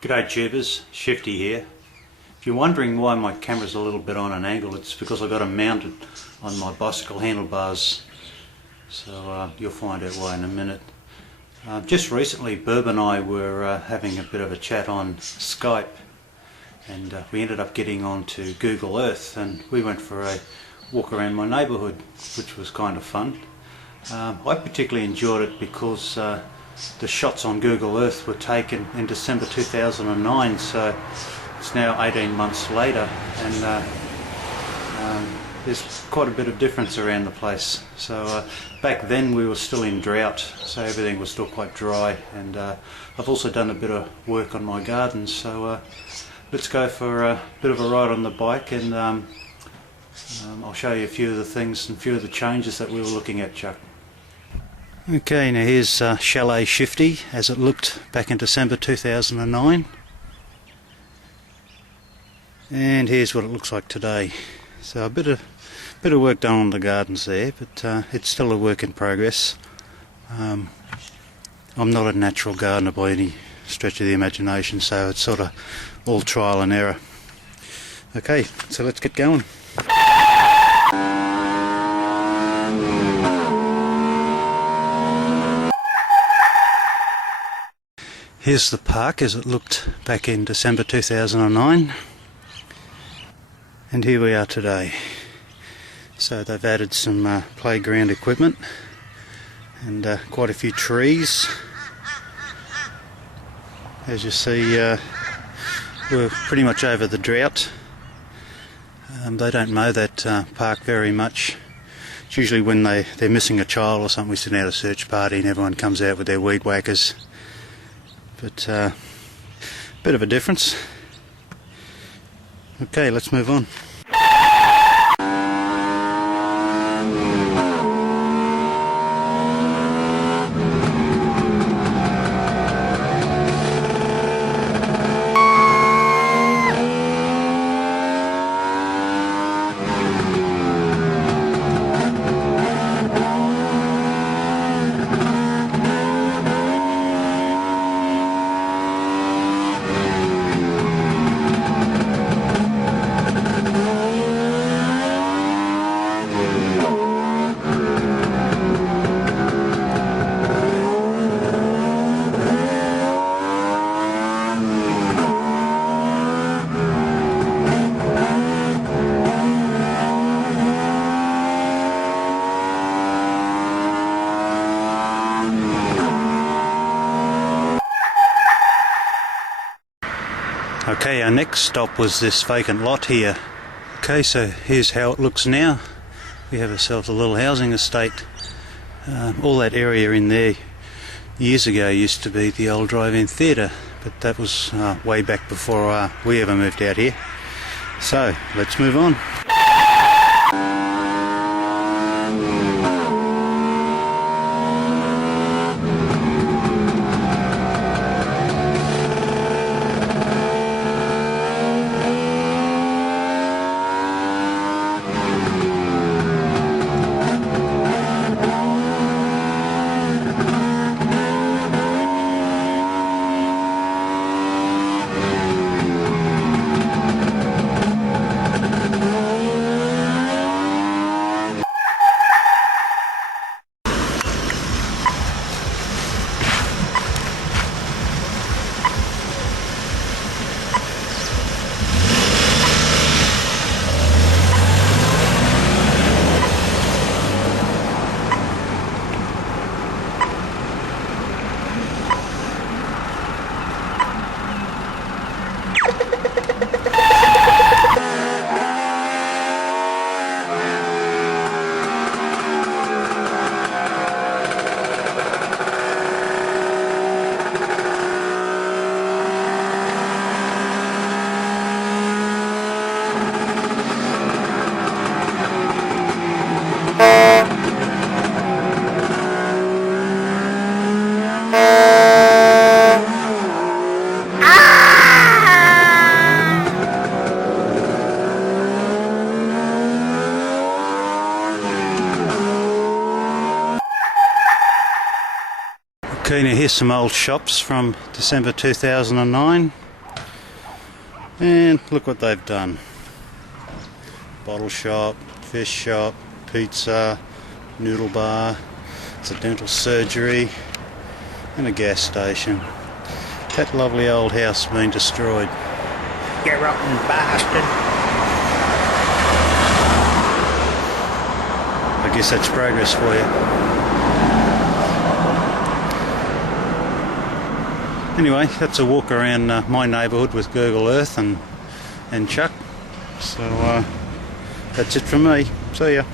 G'day tubers, Shifty here. If you're wondering why my camera's a little bit on an angle, it's because I've got it mounted on my bicycle handlebars. So you'll find out why in a minute. Just recently Burb and I were having a bit of a chat on Skype, and we ended up getting onto Google Earth, and we went for a walk around my neighbourhood, which was kind of fun. I particularly enjoyed it because the shots on Google Earth were taken in December 2009, so it's now 18 months later, and there's quite a bit of difference around the place. So back then we were still in drought, so everything was still quite dry, and I've also done a bit of work on my gardens, so let's go for a bit of a ride on the bike, and I'll show you a few of the things and a few of the changes that we were looking at, Chuck. Okay, now here's Chalet Shifty as it looked back in December 2009, and here's what it looks like today. So a bit of work done on the gardens there, but it's still a work in progress. I'm not a natural gardener by any stretch of the imagination, so it's sort of all trial and error. Okay, so let's get going. Here's the park as it looked back in December 2009, and here we are today. So they've added some playground equipment and quite a few trees. As you see, we're pretty much over the drought. They don't mow that park very much. It's usually when they're missing a child or something, we send out a search party and everyone comes out with their weed whackers. But bit of a difference. Okay, let's move on. Okay, our next stop was this vacant lot here. Okay, so here's how it looks now. We have ourselves a little housing estate. All that area in there years ago used to be the old drive-in theatre, but that was way back before we ever moved out here. So let's move on. Okay, now here's some old shops from December 2009. And look what they've done. Bottle shop, fish shop, pizza, noodle bar, it's a dental surgery and a gas station. That lovely old house has been destroyed. You rotten bastard. I guess that's progress for you. Anyway, that's a walk around my neighbourhood with Google Earth and Chuck. So that's it from me. See ya.